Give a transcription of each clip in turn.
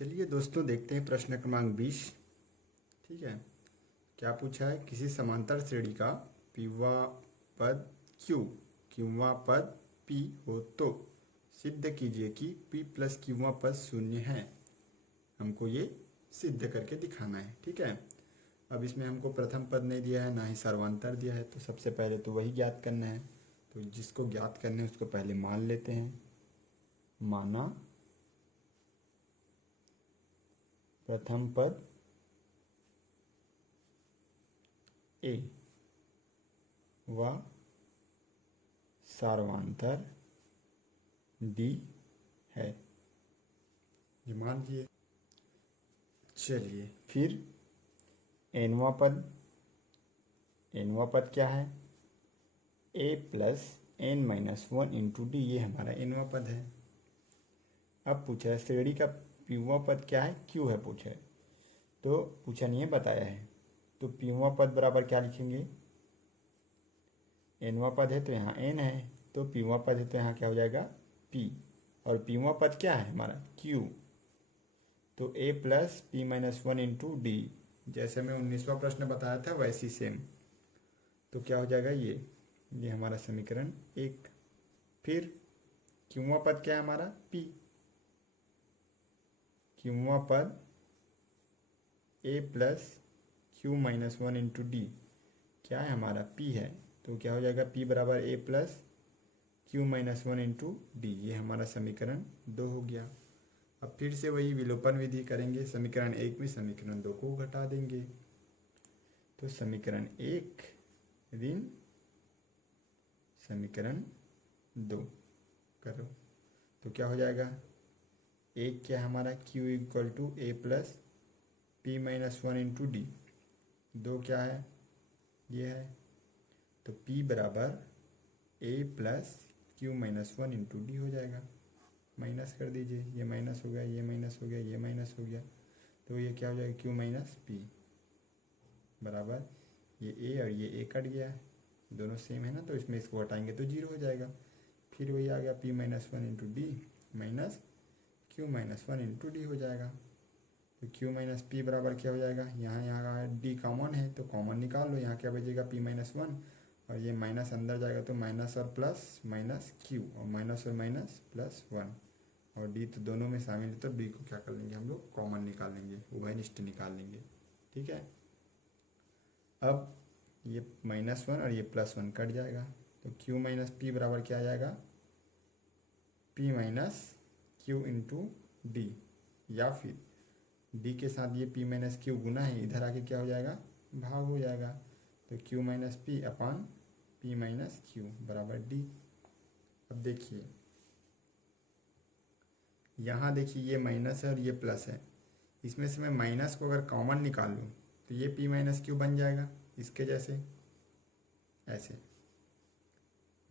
चलिए दोस्तों, देखते हैं प्रश्न क्रमांक 20। ठीक है, क्या पूछा है? किसी समांतर श्रेणी का पीवा पद क्यू क्यूवा पद पी हो तो सिद्ध कीजिए कि पी प्लस क्यूवा पद शून्य है। हमको ये सिद्ध करके दिखाना है। ठीक है, अब इसमें हमको प्रथम पद नहीं दिया है, ना ही सर्वांतर दिया है, तो सबसे पहले तो वही ज्ञात करना है। तो जिसको ज्ञात करना है उसको पहले मान लेते हैं। माना प्रथम पद ए व सार्वंतर डी है, ये मान लिए। चलिए फिर एनवा पद क्या है? A plus N minus one into d, ये हमारा एनवा पद है। अब पूछा है श्रेणी का पीवा पद क्या है? क्यू है पूछा है, तो पूछा नहीं है, बताया है। तो पीवा पद बराबर क्या लिखेंगे? एनवा पद है तो यहाँ एन है, तो पीवा पद है तो यहाँ क्या हो जाएगा? पी। और पीवा पद क्या है हमारा? क्यू। तो a plus P minus one into d, जैसे मैं 19वां प्रश्न बताया था वैसी सेम। तो क्या हो जाएगा? ये हमारा समीकरण 1। फिर क्यूवा पद क्या है हमारा? पी। क्यूवा पद a plus Q minus one into d क्या है हमारा? पी है, तो क्या हो जाएगा? पी बराबर a plus Q minus one into d, ये हमारा समीकरण 2 हो गया। अब फिर से वही विलोपन विधि करेंगे। समीकरण 1 में समीकरण 2 को घटा देंगे, तो समीकरण 1 ऋण समीकरण 2 करो तो क्या हो जाएगा? एक क्या है हमारा? Q equal to A plus P minus one into d. 2 क्या है? ये है, तो p बराबर a plus Q minus one into d हो जाएगा। माइनस कर दीजिए, ये माइनस हो गया, ये माइनस हो गया, ये माइनस हो गया, तो ये क्या हो जाएगा? क्यू माइनस पी बराबर ये ए और ये ए कट गया, दोनों सेम है ना, तो इसमें इसको हटाएंगे तो 0 हो जाएगा। फिर वही आ गया p minus one into D minus Q minus one into d हो जाएगा। तो q माइनस पी बराबर क्या हो जाएगा? यहाँ डी कॉमन है तो कॉमन निकाल लो, यहाँ क्या बचेगा? p माइनस वन, और ये माइनस अंदर जाएगा तो माइनस और प्लस माइनस q, और माइनस और माइनस प्लस वन, और डी तो दोनों में शामिल है, तो डी को क्या कर लेंगे हम लोग? कॉमन निकाल लेंगे, उभयनिष्ठ निकाल लेंगे। ठीक है, अब ये माइनस वन और ये प्लस वन कट जाएगा, तो q माइनस पी बराबर क्या आ जाएगा? p minus Q into D, या फिर डी के साथ ये p माइनस क्यू गुना है, इधर आके क्या हो जाएगा? भाग हो जाएगा, तो q माइनस पी अपान p माइनस क्यू बराबर डी। अब देखिए यहाँ, देखिए ये माइनस है और ये प्लस है, इसमें से मैं माइनस को अगर कॉमन निकाल लूँ तो ये p माइनस क्यू बन जाएगा इसके जैसे, ऐसे।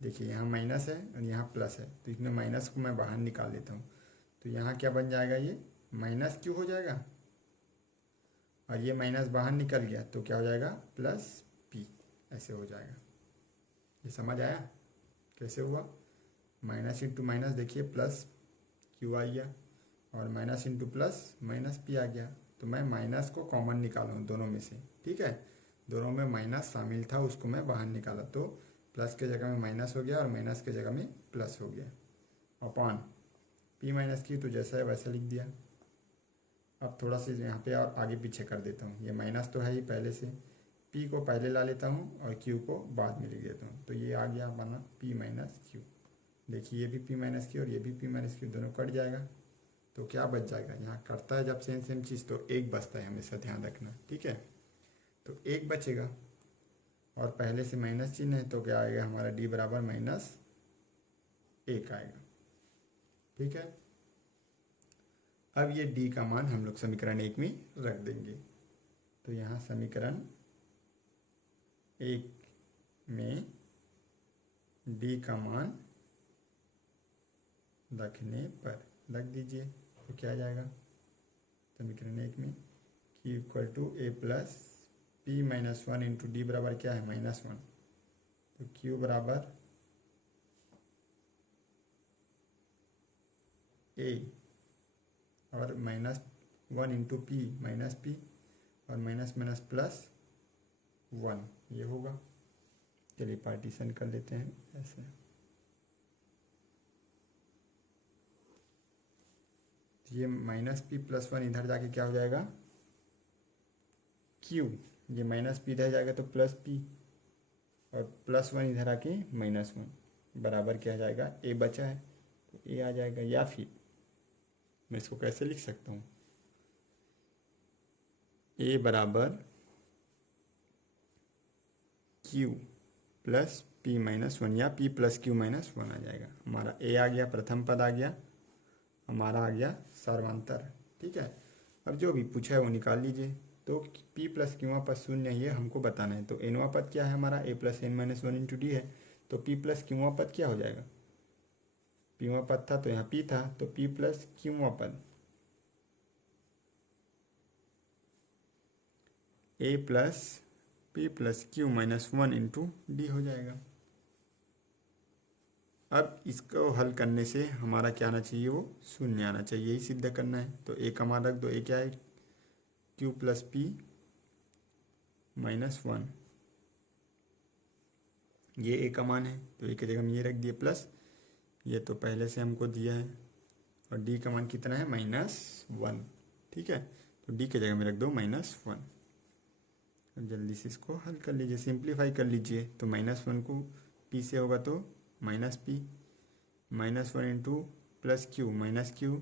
देखिए यहाँ माइनस है और यहाँ प्लस है, तो इसमें माइनस को मैं बाहर निकाल लेता हूँ, तो यहाँ क्या बन जाएगा? ये माइनस क्यू हो जाएगा, और ये माइनस बाहर निकल गया तो क्या हो जाएगा? प्लस पी, ऐसे हो जाएगा। ये समझ आया कैसे हुआ? माइनस इंटू माइनस, देखिए प्लस क्यू आ गया, और minus into plus minus p आ गया, तो मैं माइनस को कॉमन निकालूँ दोनों में से। ठीक है, दोनों में माइनस शामिल था, उसको मैं बाहर निकाला, तो प्लस के जगह में माइनस हो गया और माइनस के जगह में प्लस हो गया, अपॉन पी माइनस क्यू, तो जैसा है वैसा लिख दिया। अब थोड़ा सा यहाँ पे और आगे पीछे कर देता हूँ, ये माइनस तो है ही पहले से, p को पहले ला लेता हूँ और q को बाद में लिख देता हूँ, तो ये आ गया अपना p माइनस क्यू। देखिए ये भी p माइनस क्यू और ये भी p माइनस क्यू, दोनों कट जाएगा, तो क्या बच जाएगा? यहाँ कटता है जब सेम सेम चीज़ तो एक बचता है, हमेशा ध्यान रखना। ठीक है, तो एक बचेगा और पहले से माइनस चिन्ह है, तो क्या आएगा हमारा? d बराबर माइनस 1 आएगा। ठीक है, अब ये d का मान हम लोग समीकरण 1 में रख देंगे, तो यहाँ समीकरण 1 में d का मान रखने पर रख दीजिए, तो क्या आ जाएगा? समीकरण 1 में q equal to A plus P minus one into D बराबर क्या है? माइनस वन, तो q बराबर ए और minus 1 into P minus P और माइनस माइनस प्लस 1 ये होगा। चलिए पार्टीशन कर लेते हैं ऐसे। ये माइनस पी प्लस 1 इधर जाके क्या हो जाएगा क्यू, ये माइनस पी इधर जाएगा तो प्लस पी और प्लस 1 इधर आके माइनस 1 बराबर क्या आ जाएगा ए बचा है तो ए आ जाएगा। या फिर मैं इसको कैसे लिख सकता हूँ, ए बराबर क्यू प्लस पी माइनस 1 या पी प्लस क्यू माइनस 1 आ जाएगा। हमारा ए आ गया, प्रथम पद आ गया, हमारा आ गया सर्वांतर। ठीक है, अब जो भी पूछा है वो निकाल लीजिए। तो p प्लस क्यूवा पद शून्य ये हमको बताना है। तो एनवा पद क्या है हमारा, a plus N minus 1 into D है। तो p प्लस क्यूवा पद क्या हो जाएगा, pवा पद था तो यहाँ p था तो p प्लस क्यूवा पद a plus p plus Q minus 1 into d हो जाएगा। अब इसको हल करने से हमारा क्या आना चाहिए, वो शून्य आना चाहिए, यही सिद्ध करना है। तो a का मान रख दो, a क्या है q प्लस पी माइनस 1, ये a का मान है तो a की जगह हम ये रख दिए प्लस, ये तो पहले से हमको दिया है, और d का मान कितना है -1। ठीक है, तो d की जगह में रख दो -1। अब जल्दी से इसको हल कर लीजिए, सिंप्लीफाई कर लीजिए। तो -1 को p से होगा तो minus P -1 into plus Q minus Q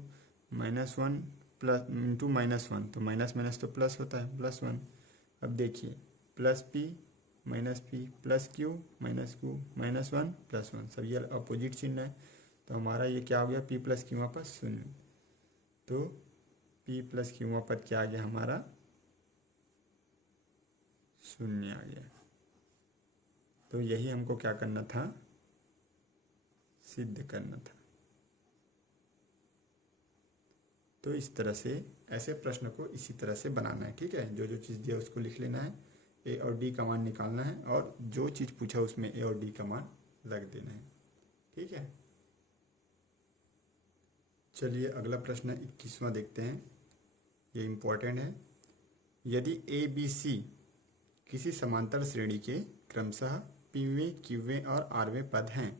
-1 plus into -1 तो माइनस माइनस तो प्लस होता है +1। अब देखिए plus P minus P plus Q minus Q -1 +1 सब ये अपोजिट चिन्ह है। तो हमारा ये क्या हो गया, p प्लस क्यूवा पद शून्य। तो p प्लस क्यूवा पद क्या आ गया हमारा शून्य आ गया। तो यही हमको क्या करना था, सिद्ध करना था। तो इस तरह से ऐसे प्रश्न को इसी तरह से बनाना है। ठीक है, जो जो चीज़ दिया उसको लिख लेना है, ए और डी का मान निकालना है, और जो चीज़ पूछा उसमें ए और डी का मान लग देना है। ठीक है, चलिए अगला प्रश्न 21वां देखते हैं, ये इम्पोर्टेंट है। यदि ए बी सी किसी समांतर श्रेणी के क्रमशः पीवें क्यूवें और आरवें पद हैं।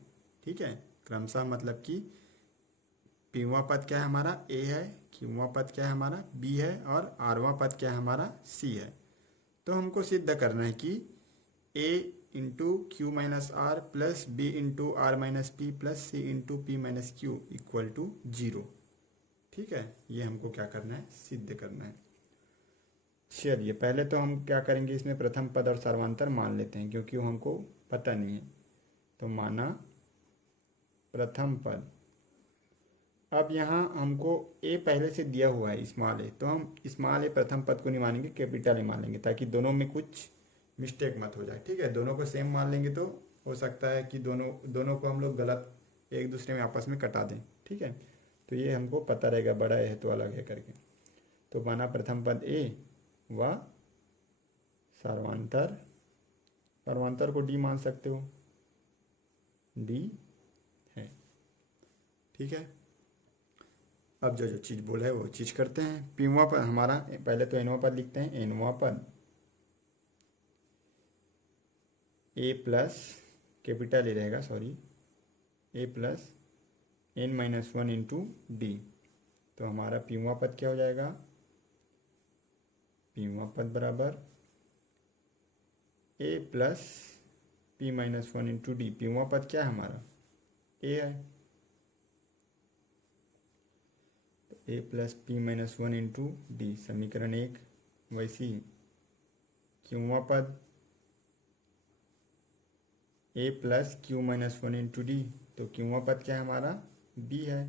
ठीक है, क्रमशः मतलब कि पीवा पद क्या है हमारा ए है, क्यूवा पद क्या है हमारा बी है, और आरवा पद क्या है हमारा सी है। तो हमको सिद्ध करना है कि a into q minus r plus b into are minus P plus c into P minus q equal to 0। ठीक है, ये हमको क्या करना है, सिद्ध करना है। चलिए पहले तो हम क्या करेंगे, इसमें प्रथम पद और सर्वांतर मान लेते हैं क्योंकि वो हमको पता नहीं है। तो माना प्रथम पद। अब यहाँ हमको ए पहले से दिया हुआ है स्मॉल ए, तो हम स्मॉल ए प्रथम पद को नहीं मानेंगे, कैपिटल ए मान लेंगे ताकि दोनों में कुछ मिस्टेक मत हो जाए। ठीक है, दोनों को सेम मान लेंगे तो हो सकता है कि दोनों को हम लोग गलत एक दूसरे में आपस में कटा दें। ठीक है, तो ये हमको पता रहेगा बड़ा है तो अलग है करके। तो माना प्रथम पद ए व सर्वांतर, सर्वांतर को डी मान सकते हो, डी है। ठीक है, अब जो जो चीज़ बोला है वो चीज़ करते हैं। पीवा पद हमारा पहले तो एनवा पद लिखते हैं, एनवा पद ए प्लस कैपिटल ए रहेगा, sorry a plus N minus 1 into d. तो हमारा पीवा पद क्या हो जाएगा, पीवा पद बराबर a plus P minus 1 into d. पीवा पद क्या है हमारा ए है, तो a plus P minus 1 into d समीकरण 1। वैसे ही क्यूवा पद a plus Q minus 1 into d, तो क्यूवा पद क्या है हमारा बी है,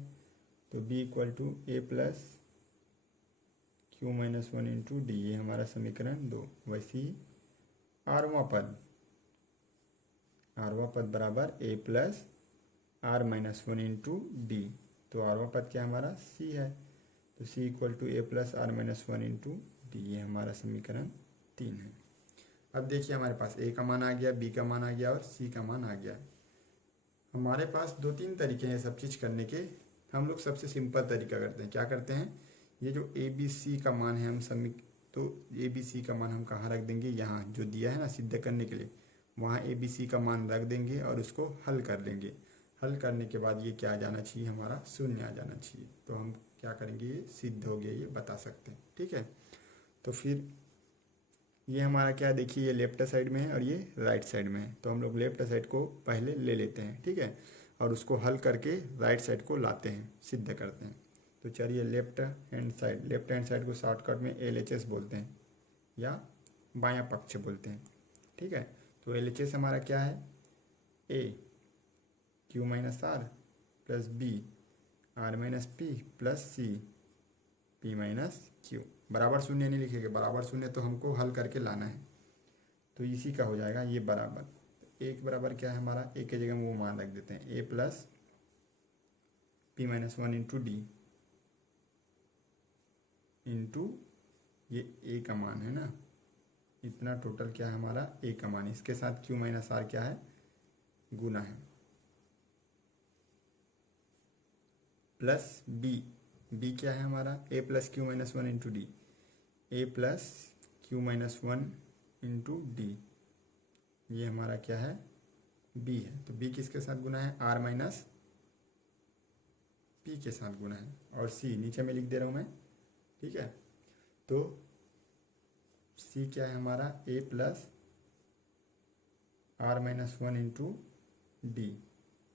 तो b equal to A plus Q minus 1 into d, ये हमारा समीकरण 2। वैसे ही आरवा पद, आरवा पद बराबर a plus are minus 1 into d, तो आरवा पद क्या हमारा सी है, तो c equal to A plus are minus 1 into d, ये हमारा समीकरण 3 है। अब देखिए हमारे पास ए का मान आ गया, बी का मान आ गया और सी का मान आ गया। हमारे पास 2-3 तरीके हैं सब चीज़ करने के। हम लोग सबसे सिंपल तरीका करते हैं, क्या करते हैं ये जो ए बी सी का मान है हम सब, तो ए बी सी का मान हम कहाँ रख देंगे, यहाँ जो दिया है ना सिद्ध करने के लिए, वहाँ ए बी सी का मान रख देंगे और उसको हल कर लेंगे। हल करने के बाद ये क्या आ जाना चाहिए, हमारा शून्य आ जाना चाहिए। तो हम क्या करेंगे, ये सिद्ध हो गया, ये बता सकते हैं। ठीक है, तो फिर ये हमारा क्या देखिए, ये लेफ्ट साइड में है और ये राइट साइड में है। तो हम लोग लेफ्ट साइड को पहले ले लेते हैं, ठीक है, और उसको हल करके राइट साइड को लाते हैं, सिद्ध करते हैं। तो चलिए लेफ्ट हैंड साइड को शॉर्टकट में LHS बोलते हैं या बायां पक्ष बोलते हैं। ठीक है, तो LHS हमारा क्या है, A Q minus R plus B R minus P plus C P minus Q। बराबर शून्य नहीं लिखेंगे, बराबर शून्य तो हमको हल करके लाना है। तो इसी का हो जाएगा ये बराबर। एक बराबर क्या है हमारा, ए के जगह में वो मान रख देते हैं, A plus P minus 1 into D into ये A का मान है ना, इतना टोटल क्या है हमारा A का मान, इसके साथ Q माइनस R क्या है, गुना है, प्लस B क्या है हमारा, A plus Q minus 1 into D, A plus Q minus 1 into d, ये हमारा क्या है, B है। तो B किसके साथ गुना है, R माइनस P के साथ गुना है, और C नीचे में लिख दे रहा हूँ मैं। ठीक है, तो C क्या है हमारा, A plus R minus 1 into D,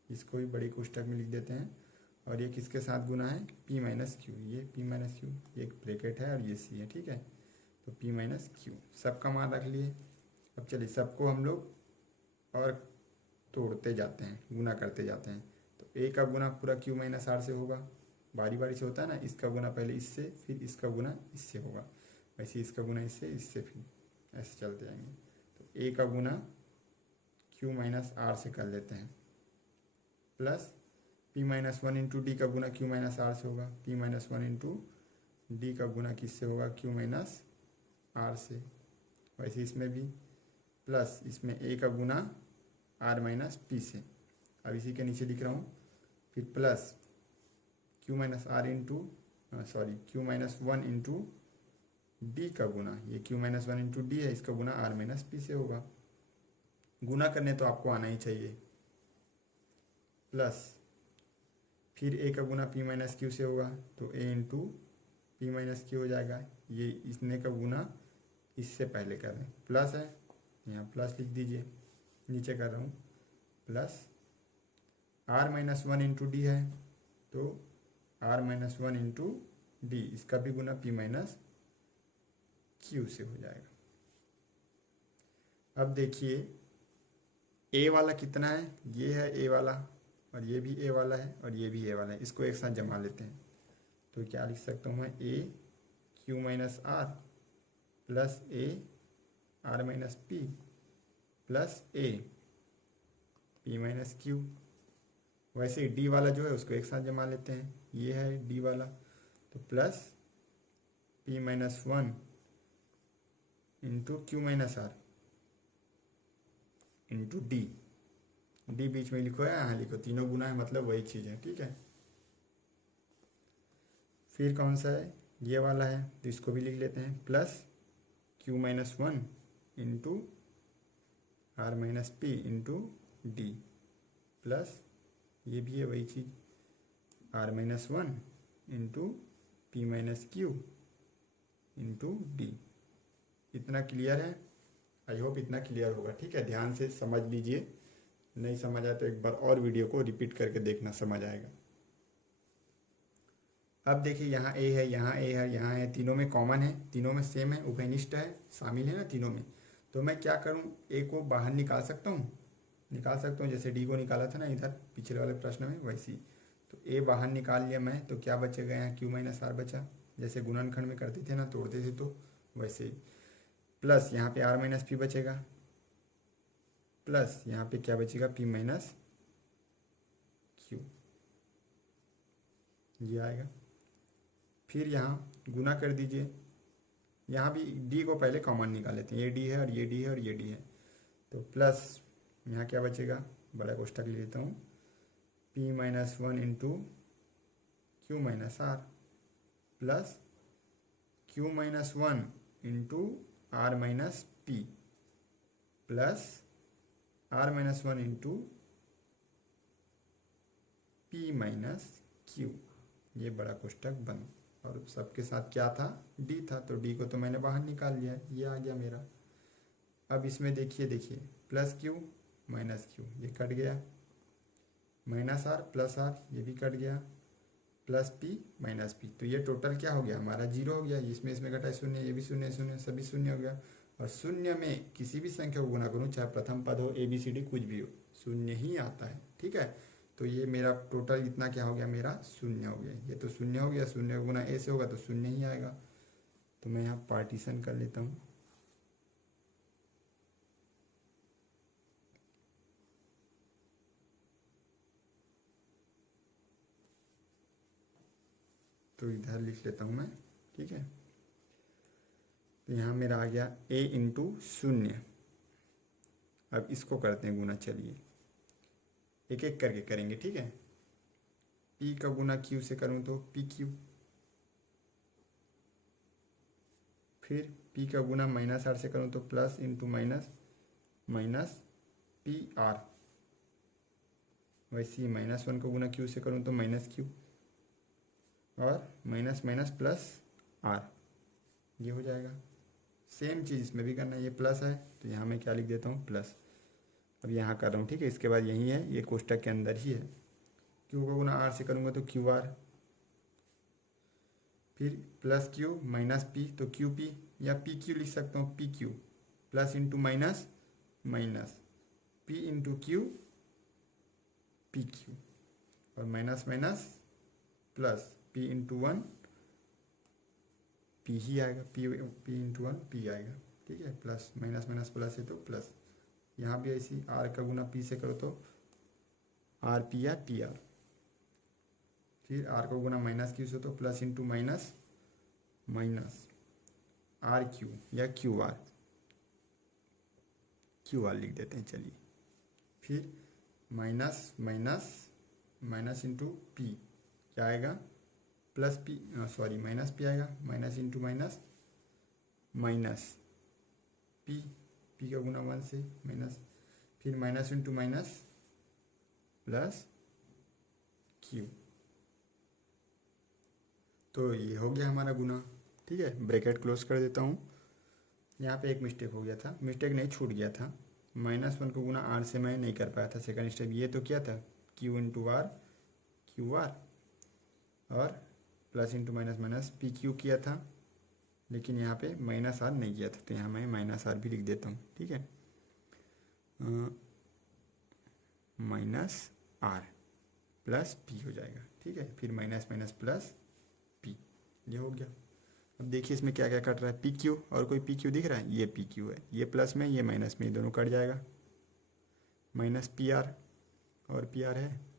इसको भी बड़ी कोष्टक में लिख देते हैं, और ये किसके साथ गुना है, P माइनस Q, ये P माइनस Q, ये एक ब्रैकेट है और ये C है। ठीक है, तो P माइनस Q सबका मान रख लिए। अब चलिए सबको हम लोग और तोड़ते जाते हैं, गुना करते जाते हैं। तो A का गुना पूरा Q माइनस R से होगा, बारी बारी से होता है ना, इसका गुना पहले इससे, फिर इसका गुना इससे होगा, वैसे इसका गुना इससे, इससे, फिर ऐसे चलते जाएंगे। तो A का गुना Q माइनस R से कर लेते हैं, plus P minus 1 into D का गुना Q माइनस R से होगा, P माइनस 1 इंटू डी का गुना किससे होगा, Q माइनस R से, वैसे इसमें भी, प्लस इसमें A का गुना R माइनस P से। अब इसी के नीचे लिख रहा हूँ, फिर plus Q minus R into Q minus 1 into D का गुना, ये Q माइनस 1 इंटू डी है, इसका गुना R माइनस P से होगा। गुना करने तो आपको आना ही चाहिए, प्लस फिर A का गुना P माइनस Q से होगा, तो A into P minus Q हो जाएगा। ये इसने का गुना इससे पहले कर रहे हैं, प्लस है, यहाँ प्लस लिख दीजिए, नीचे कर रहा हूँ, plus R minus 1 into D है, तो R माइनस 1 इंटू डी, इसका भी गुना P माइनस Q से हो जाएगा। अब देखिए A वाला कितना है, ये है A वाला, और ये भी A वाला है, और ये भी A वाला है, इसको एक साथ जमा लेते हैं। तो क्या लिख सकता हूँ मैं, A Q minus R plus A R minus P plus A P minus Q। वैसे ही D वाला जो है उसको एक साथ जमा लेते हैं, ये है D वाला, तो plus P minus 1 into Q minus R into d बीच में लिखो है, यहाँ लिखो, तीनों गुना है, मतलब वही चीज़ है। ठीक है, फिर कौन सा है, ये वाला है, तो इसको भी लिख लेते हैं, plus Q minus 1 into R minus P into D, plus ये भी है वही चीज़, R minus 1 into P minus Q into D. इतना क्लियर है, आई होप इतना क्लियर होगा। ठीक है, ध्यान से समझ लीजिए, नहीं समझ आया तो एक बार और वीडियो को रिपीट करके देखना, समझ आएगा। अब देखिए यहाँ A है, यहाँ A है, यहाँ है, तीनों में कॉमन है, तीनों में सेम है, उभयनिष्ठ है, शामिल है ना तीनों में। तो मैं क्या करूँ, A को बाहर निकाल सकता हूँ, जैसे D को निकाला था ना इधर पिछले वाले प्रश्न में, वैसी। तो A बाहर निकाल लिया मैं, तो क्या बचेगा, यहाँ Q माइनस R बचा, जैसे गुणनखंड में करते थे ना, तोड़ते थे, तो वैसे ही, प्लस यहाँ पे R माइनस P बचेगा, प्लस यहाँ पे क्या बचेगा, P माइनस Q, ये आएगा। फिर यहाँ गुना कर दीजिए, यहाँ भी D को पहले कॉमन निकाल लेते हैं, ये D है और ये D है और ये D है, तो प्लस यहाँ क्या बचेगा, बड़ा कोष्ठक ले लेता हूँ, P minus 1 into Q minus R plus Q minus one into are minus P plus are minus one into P minus Q, ये बड़ा कोष्टक बंद। और सबके साथ क्या था, डी था, तो डी को तो मैंने बाहर निकाल लिया, ये आ गया मेरा। अब इसमें देखिए प्लस क्यू माइनस क्यू ये कट गया, माइनस आर प्लस आर ये भी कट गया, प्लस पी माइनस पी, तो ये टोटल क्या हो गया हमारा, जीरो हो गया। इसमें घटा शून्य, ये भी शून्य शून्य सभी शून्य हो गया। और शून्य में किसी भी संख्या को गुना करूँ, चाहे प्रथम पद हो ए बी सी डी कुछ भी हो, शून्य ही आता है। ठीक है, तो ये मेरा टोटल इतना क्या हो गया, मेरा शून्य हो गया। ये तो शून्य हो गया, शून्य गुना ए से होगा तो शून्य ही आएगा। तो मैं यहाँ पार्टीशन कर लेता हूँ। तो इधर लिख लेता हूँ मैं। ठीक है, तो यहाँ मेरा आ गया a इंटू शून्य। अब इसको करते हैं गुना, चलिए एक एक करके करेंगे। ठीक है, p का गुना q से करूँ तो पी क्यू, फिर p का गुना माइनस आर से करूँ तो plus into minus minus P R. वैसे ही माइनस वन का गुना q से करूँ तो माइनस क्यू, और माइनस माइनस प्लस आर, ये हो जाएगा। सेम चीज़ इसमें भी करना है, ये प्लस है तो यहाँ मैं क्या लिख देता हूँ, प्लस। अब यहाँ कर रहा हूँ। ठीक है, इसके बाद यही है, ये कोष्टक के अंदर ही है। क्यू का गुना आर से करूँगा तो क्यू आर, फिर प्लस क्यू माइनस पी तो क्यू पी, या पी क्यू लिख सकता हूँ, p q, plus into minus minus p into q p q, और minus minus plus p into one p ही आएगा, पी इंटू वन पी आएगा। ठीक है, प्लस माइनस माइनस प्लस है तो प्लस। यहाँ भी ऐसी आर का गुना पी से करो तो आर पी या पी आर, फिर आर का गुना माइनस क्यू से तो plus into minus minus r q या क्यू आर लिख देते हैं। चलिए, फिर minus minus minus into p क्या आएगा, plus p, sorry minus p आएगा, minus into minus minus p, p का गुना वन से माइनस, फिर minus into minus plus q. तो ये हो गया हमारा गुना। ठीक है, ब्रैकेट क्लोज कर देता हूँ। यहाँ पे एक मिस्टेक हो गया था, मिस्टेक नहीं छूट गया था। माइनस वन को गुना आर से मैं नहीं कर पाया था सेकंड स्टेप। ये तो क्या था, q into r q r, और plus into minus minus p q किया था, लेकिन यहाँ पे माइनस आर नहीं किया था, तो यहाँ मैं माइनस आर भी लिख देता हूँ। ठीक है, माइनस आर प्लस पी हो जाएगा। ठीक है, फिर माइनस माइनस प्लस पी, ये हो गया। अब देखिए इसमें क्या क्या कट रहा है, पी क्यू, और कोई पी क्यू दिख रहा है, ये पी क्यू है, ये प्लस में ये माइनस में, ये दोनों कट जाएगा। माइनस पी आर, और पी आर है,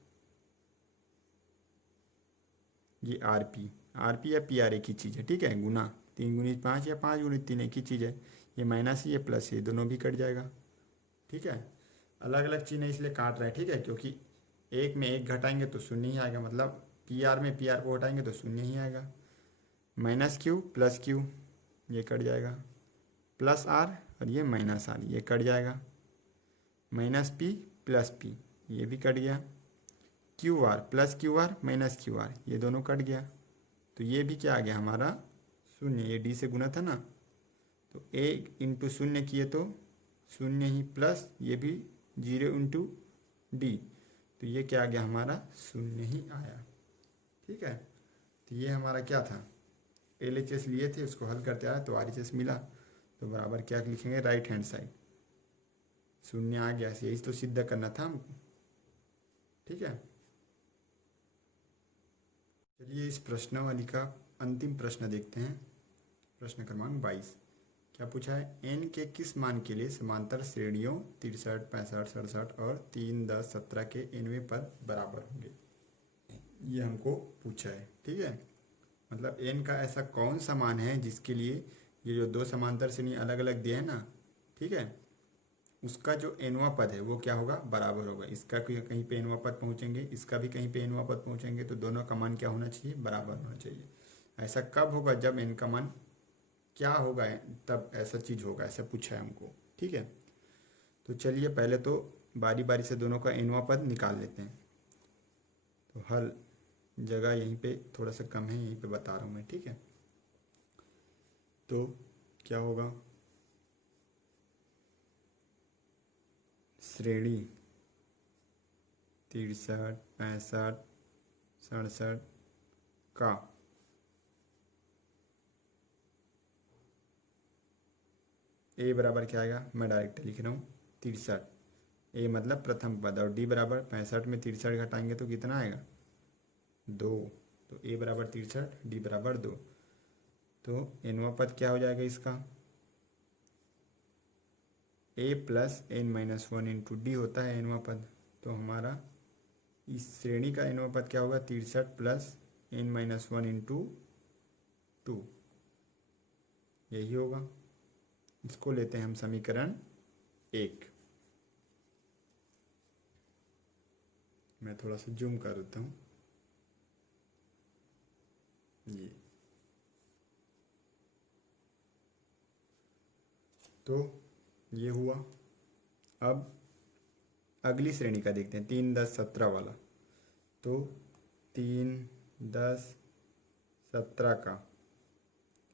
ये आर पी या पी आर एक ही चीज़ है। ठीक है, गुना 3 गुनी 5 या 5 गुनी 3 एक ही चीज़ है। ये माइनस ये प्लस ये दोनों भी कट जाएगा। ठीक है, अलग अलग चिन्ह इसलिए काट रहे हैं। ठीक है, क्योंकि एक में एक घटाएंगे तो शून्य ही आएगा, मतलब पी आर में पी आर को हटाएंगे तो शून्य ही आएगा। माइनस क्यू प्लस क्यू ये कट जाएगा, प्लस आर और ये माइनस आर ये कट जाएगा, माइनस पी प्लस पी ये भी कट गया, Q R plus Q R minus Q R ये दोनों कट गया। तो ये भी क्या आ गया हमारा, शून्य। ये डी से गुना था ना, तो ए इंटू शून्य किए तो शून्य ही, प्लस ये भी 0 इंटू डी, तो ये क्या आ गया हमारा, शून्य ही आया। ठीक है, तो ये हमारा क्या था, LHS लिए थे, उसको हल करते आया तो RHS मिला, तो बराबर क्या लिखेंगे, राइट हैंड साइड शून्य आ गया। यही तो सिद्ध करना था हमको। ठीक है, चलिए इस प्रश्नावली का अंतिम प्रश्न देखते हैं। प्रश्न क्रमांक 22 क्या पूछा है, n के किस मान के लिए समांतर श्रेणियों 63, 65, 67 और 3, 10, 17 के nवें पद बराबर होंगे, ये हमको पूछा है। ठीक है, मतलब n का ऐसा कौन सा मान है जिसके लिए ये जो दो समांतर श्रेणी अलग अलग दिए हैं ना, ठीक है, उसका जो nवां पद है वो क्या होगा, बराबर होगा। इसका कहीं पे nवां पद पहुंचेंगे, इसका भी कहीं पे nवां पद पहुंचेंगे, तो दोनों का मान क्या होना चाहिए, बराबर होना चाहिए। ऐसा कब होगा, जब n का मान क्या होगा तब ऐसा चीज़ होगा, ऐसा पूछा है हमको। ठीक है, तो चलिए पहले तो बारी बारी से दोनों का nवां पद निकाल लेते हैं। तो हल जगह यहीं पे थोड़ा सा कम है, यहीं पे बता रहा हूँ मैं। ठीक है, तो क्या होगा, श्रेणी 63, 65, 67 का ए बराबर क्या आएगा, मैं डायरेक्ट लिख रहा हूँ 63, ए मतलब प्रथम पद, और डी बराबर 65 में 63 घटाएंगे तो कितना आएगा 2। तो ए बराबर 63, डी बराबर 2। तो nवां पद क्या हो जाएगा इसका, a plus N minus one into D होता है nवां पद। तो हमारा इस श्रेणी का nवां पद क्या होगा, 63 plus N minus one into 2, यही होगा। इसको लेते हैं हम समीकरण 1। मैं थोड़ा सा जूम कर देता हूँ ये। तो ये हुआ। अब अगली श्रेणी का देखते हैं, 3, 10, 17 वाला। तो 3, 10, 17 का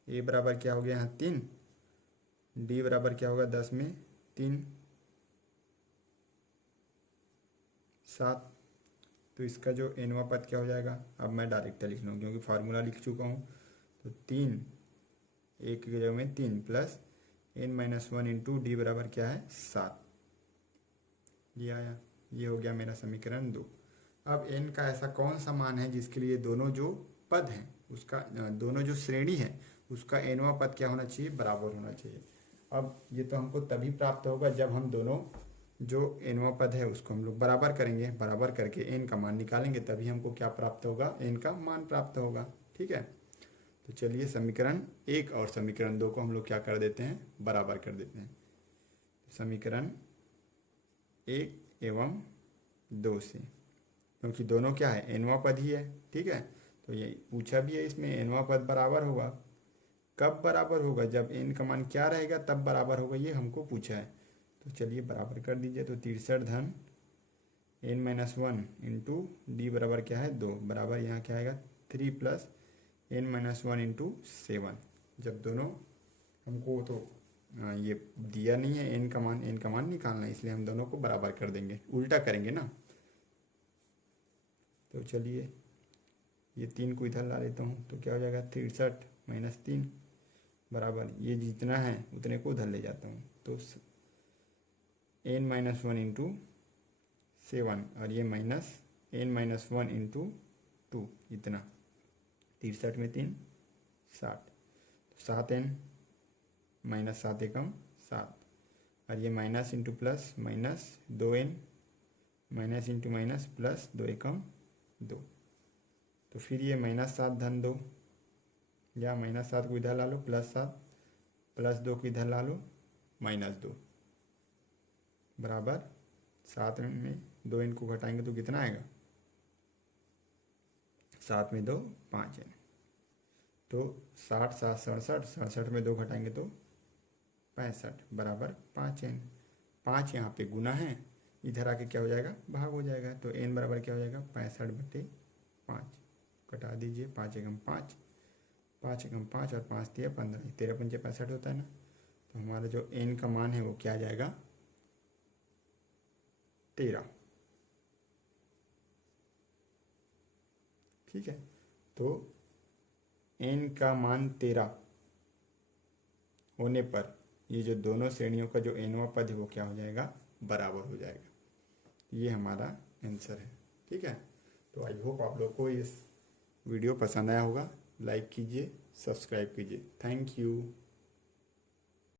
ए बराबर क्या हो गया यहाँ 3, डी बराबर क्या होगा 10 में 3, 7। तो इसका जो nवां पद क्या हो जाएगा, अब मैं डायरेक्ट लिख लूँ क्योंकि फार्मूला लिख चुका हूँ। तो 3, एक की जगह में 3 plus N minus one into D बराबर क्या है 7, ये आया। ये हो गया मेरा समीकरण 2। अब n का ऐसा कौन सा मान है जिसके लिए दोनों जो पद हैं उसका, दोनों जो श्रेणी है उसका nवां पद क्या होना चाहिए, बराबर होना चाहिए। अब ये तो हमको तभी प्राप्त होगा जब हम दोनों जो nवां पद है उसको हम लोग बराबर करेंगे, बराबर करके n का मान निकालेंगे, तभी हमको क्या प्राप्त होगा, n का मान प्राप्त होगा। ठीक है, तो चलिए समीकरण 1 और समीकरण 2 को हम लोग क्या कर देते हैं, बराबर कर देते हैं। समीकरण 1 एवं 2 से, क्योंकि दोनों क्या है nवां पद ही है। ठीक है, तो ये पूछा भी है इसमें nवां पद बराबर होगा। कब बराबर होगा, जब n का मान क्या रहेगा तब बराबर होगा, ये हमको पूछा है। तो चलिए बराबर कर दीजिए। तो 63 धन n minus one into D बराबर क्या है 2, बराबर यहाँ क्या आएगा 3 plus N minus one into 7। जब दोनों हमको तो ये दिया नहीं है n का मान निकालना है, इसलिए हम दोनों को बराबर कर देंगे, उल्टा करेंगे ना। तो चलिए ये 3 को इधर ला लेता हूँ, तो क्या हो जाएगा 63 माइनस 3 बराबर ये जितना है उतने को उधर ले जाता हूँ। तो एन माइनस वन इंटू 7 और ये minus N minus one into 2, इतना 63 में 3 60, तो 7n माइनस 7 एकम 7, और ये minus into plus minus 2n minus into minus plus 2 एकम 2। तो फिर ये माइनस 7 धन 2, या माइनस 7 को इधर ला लो प्लस 7, प्लस 2 को इधर ला लो माइनस 2, बराबर 7 में 2n को घटाएंगे तो कितना आएगा, 7 में 2 5n। तो 60 7 67, 67 में 2 घटाएंगे तो 65 बराबर 5n। 5 यहाँ पे गुना है, इधर आके क्या हो जाएगा, भाग हो जाएगा। तो n बराबर क्या हो जाएगा 65/5, कटा दीजिए 5 एकम 5, 5 एकम 5 और 5 दिया 15, 13 पंचे 65 होता है ना। तो हमारा जो n का मान है वो क्या आ जाएगा 13। ठीक है, तो n का मान 13 होने पर ये जो दोनों श्रेणियों का जो nवां पद है वो क्या हो जाएगा, बराबर हो जाएगा। ये हमारा आंसर है। ठीक है, तो आई होप आप लोग को इस वीडियो पसंद आया होगा। लाइक कीजिए, सब्सक्राइब कीजिए। Thank you.